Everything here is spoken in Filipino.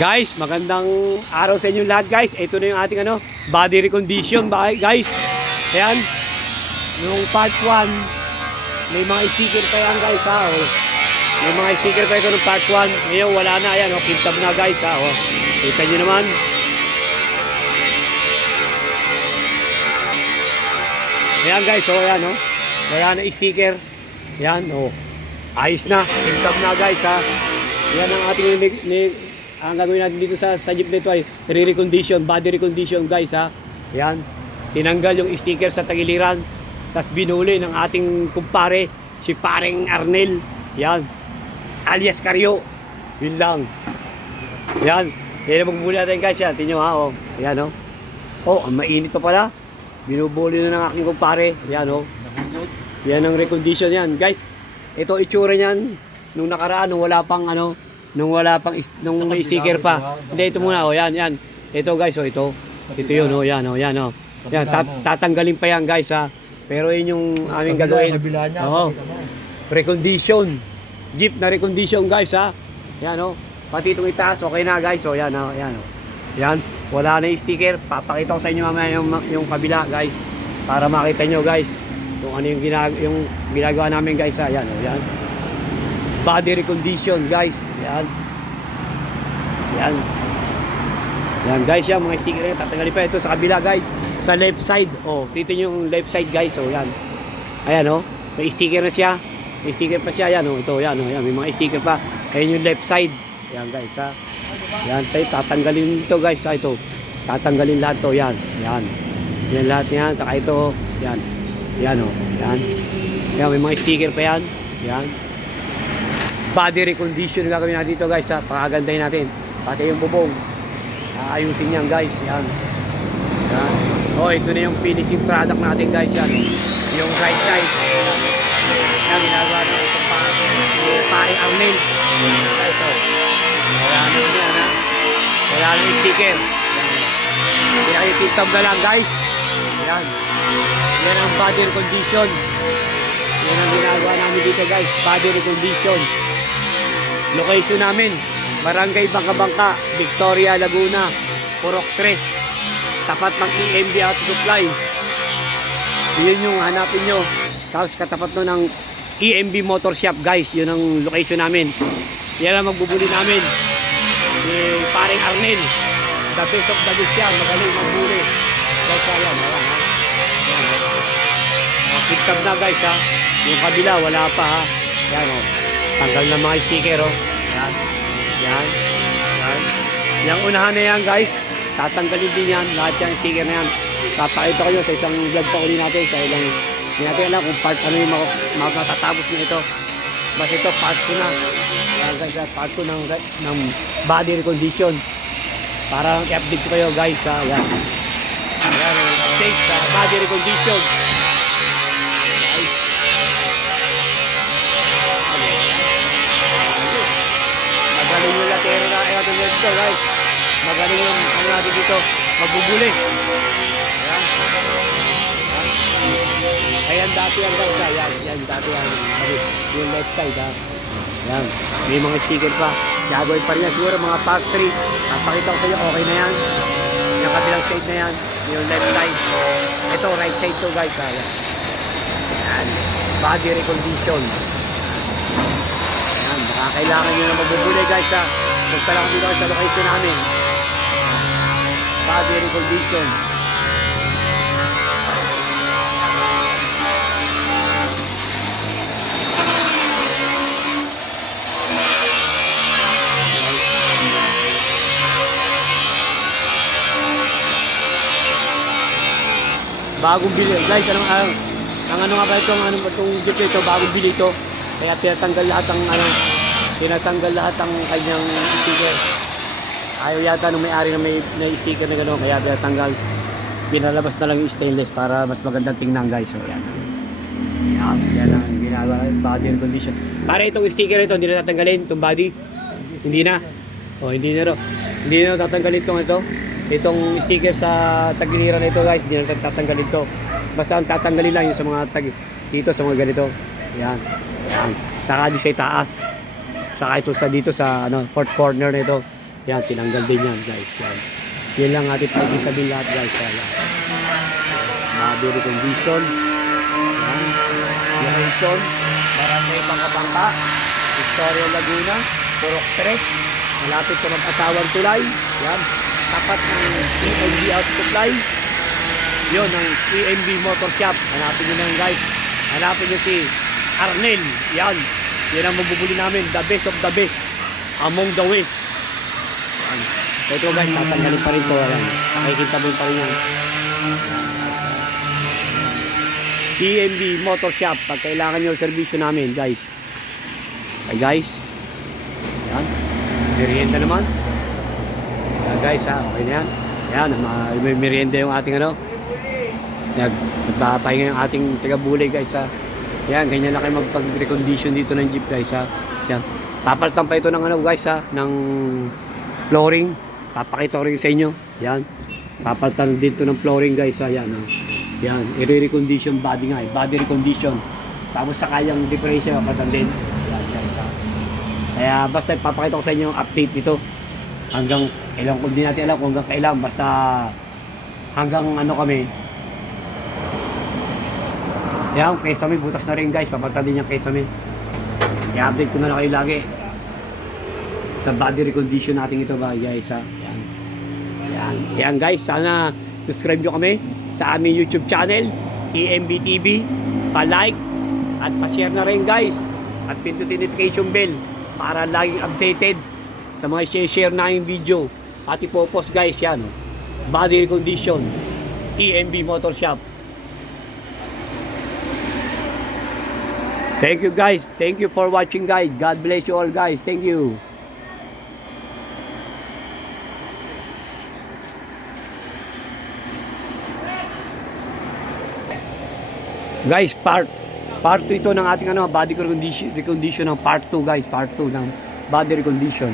Guys, magandang araw sa inyo lahat guys. Ito na yung ating body recondition guys. Ayan. Yung part 1, may mga sticker pa yan guys ha. Oh. May mga sticker pa ito ng part 1. Ngayon wala na. Ayan, oh, kintab na guys ha. Oh. Kita nyo naman. Ayan guys, oh, ayan oh. Wala na sticker. Ayan, oh. Ayos na. Kintab na guys ha. Yan ang ating ang gagawin natin dito sa jeep nito ay re-recondition, body recondition guys ha. Yan. Tinanggal yung sticker sa tagiliran. Tapos binuli ng ating kumpare, si Pareng Arnel. Yan. Alias Karyo. Yun lang. Yan. Yan ang magbubuli natin guys. Yan. Tingnan nyo ha. Oh. Yan oh. Oh, ang mainit pa pala. Binubuli na ng aking kumpare. Yan oh. Yan ang recondition yan. Guys, ito itsura niyan. Nung nakaraan, nung wala pang nung may sticker pa. Hindi, ito muna, oh, yan. Ito guys, oh, ito yun, oh, yan, oh. Yan, tatanggalin pa yan guys, ha. Pero yun yung aming gagawin. Oo. Recondition. Jeep na recondition guys, ha. Yan, oh. Pati itong itaas, okay na guys, oh, yan, oh, yan, oh. Yan, wala na yung sticker. Papakita ko sa inyo mamaya yung kabila guys. Para makita nyo guys, kung ano yung ginagawa namin guys, ha. Yan, oh, yan. Body recondition guys. Yan. Yan. Yan guys, yan mga sticker yan. Tatanggalin pa ito sa kabila guys. Sa left side. Oh, dito yung left side guys. Oh, yan. Ayan oh. May sticker na siya. May sticker pa siya. Yan oh. Ito yan oh. Yan. May mga sticker pa. Ayan yung left side. Yan guys ha. Yan tayo. Tatanggalin ito guys ha. Ito. Tatanggalin lahat to. Yan. Yan. Yan lahat yan. Saka ito. Yan. Yan oh. Yan. Yan. May mga sticker pa yan. Yan. Body recondition gagawin natin dito guys ha. Pakagandahin natin. Pati yung bubong. Ayusin yan guys. Yan. Yan. Oh, ito na yung finishing product natin guys. Yan. Yung right side. Yan. Ginagawa natin itong Pareng Arnel. Ito. Wala na yun yan ha. Wala na yung sticker. Pinakikitag na lang guys. Yan. Yan ang body recondition. Yan ang ginagawa namin dito guys. Body recondition. Location namin, Barangay Bangka-Bangka, Victoria, Laguna, Purok 3. Tapat ng EMB Auto Supply. Yun yung hanapin nyo. Tapos katapat no ng EMB Motor Shop guys. Yun ang location namin. Yan ang magbubuli namin. Si Pareng Arnel. The best of the best yan. Magaling magbuli. Guys, yan. Ayan ha. Kitab na guys ha. Yung kabila wala pa ha. Yan o. Tanggal na mga sticker oh. Yan. Yan. Yan. Yung unahan na yan guys. Tatanggalin din yan. Lahat yung sticker na yan. Papakita ko yun sa isang vlog pa uli natin. Sa ilang, hindi natin alam kung part ano yung matatapos na ito. Basta ito part 2 na. Yan guys, part 2 ng body recondition. Para i-update ko kayo guys. Yan. Yan. Update sa body recondition. Magaling yung latero na natin dito guys. Magaling yung ano natin dito. Magbubuli. Ayan. Ayan dati yan guys ha. Yan dati yan. Yung left side ha. Yan. May mga sticker pa. Gagawin pa rin yan siguro mga factory. Papakita ko sa inyo okay na yan. Yung kabilang side na yan. Yung left side. Ito right side to guys ha. Yan. Body recondition. Kailangan nyo na magbubuli guys ha. Punta lang dito sa location namin. Body recondition. Bagong bili guys. Ang ano nga ba itong jeep ito? Bagong bili ito. Kaya tinatanggal lahat ang tinatanggal lahat ang kanyang sticker. Ayaw yata nung may-ari na may sticker na gano'n, kaya tinatanggal. Pinalabas na lang yung stainless para mas magandang tingnan guys. So yan. Yan ang ginagawa, body recondition. Para itong sticker ito, hindi na tatanggalin itong body. Hindi na. O hindi na ro. Hindi na tatanggalin itong sticker sa tagiliran nito guys. Hindi na tatanggalin ito. Basta ang tatanggalin lang yung sa mga dito sa mga ganito. Yan. Yan. Saka di sa itaas. Saka ito sa dito sa fourth corner nito. Yan, tinanggal din yan guys. Yan. Yan lang ating pagkita din lahat guys. Yan. Body recondition. Yan. Location. Barangay Pangkabangka. Victoria Laguna. Purok 3. Malapit sa mag-asawang tulay. Yan. Tapat ng ENB Auto Supply. Yun, ang ENB Motor Shop. Hanapin nyo na yan guys. Hanapin nyo si Arnel. Yan. Yan ang mabubuli namin. The best of the best. Among the West. Yan. Ito guys, tatanggalin pa rin ito. Yan. Nakikita mo pa rin yan. ENB Motor Shop. Pag kailangan nyo servisyo namin guys. Okay guys. Yan. Merienda naman. Yan guys ha. Okay na yan. Yan. May merienda yung ating ano. Nagpapahinga yung ating taga-bulay guys ha. Yan, ganyan lang kayo magpag-recondition dito ng jeep guys ha. Yan. Papalitan pa ito ng ano guys ha, ng flooring. Papakita ko rin sa inyo. Yan. Papalitan dito ng flooring guys ha. Yan ha. Yan, i-recondition body nga eh. Body recondition. Tapos sa kayang differential papalitan din. Yan guys ha. Kaya basta papakita ko sa inyo yung update dito. Hanggang kailan kung di natin alam kung hanggang kailan. Basta hanggang ano kami. Yan, Kesame, butas na rin guys. Papalitan din yung Kesame. I-update ko na lang kayo lagi. Sa body recondition natin ito ba guys ha. Yan. Yan. Yan guys, sana subscribe nyo kami sa aming YouTube channel, EMB TV. Pa-like at pa-share na rin guys. At pindutin notification bell para laging updated sa mga share na yung video. At ipopost guys yan. Body recondition, EMB Motor Shop. Thank you guys. Thank you for watching guys. God bless you all guys. Thank you. Guys, part 2 ito ng ating ano, body recondition ng part 2 guys, part 2 ng body recondition.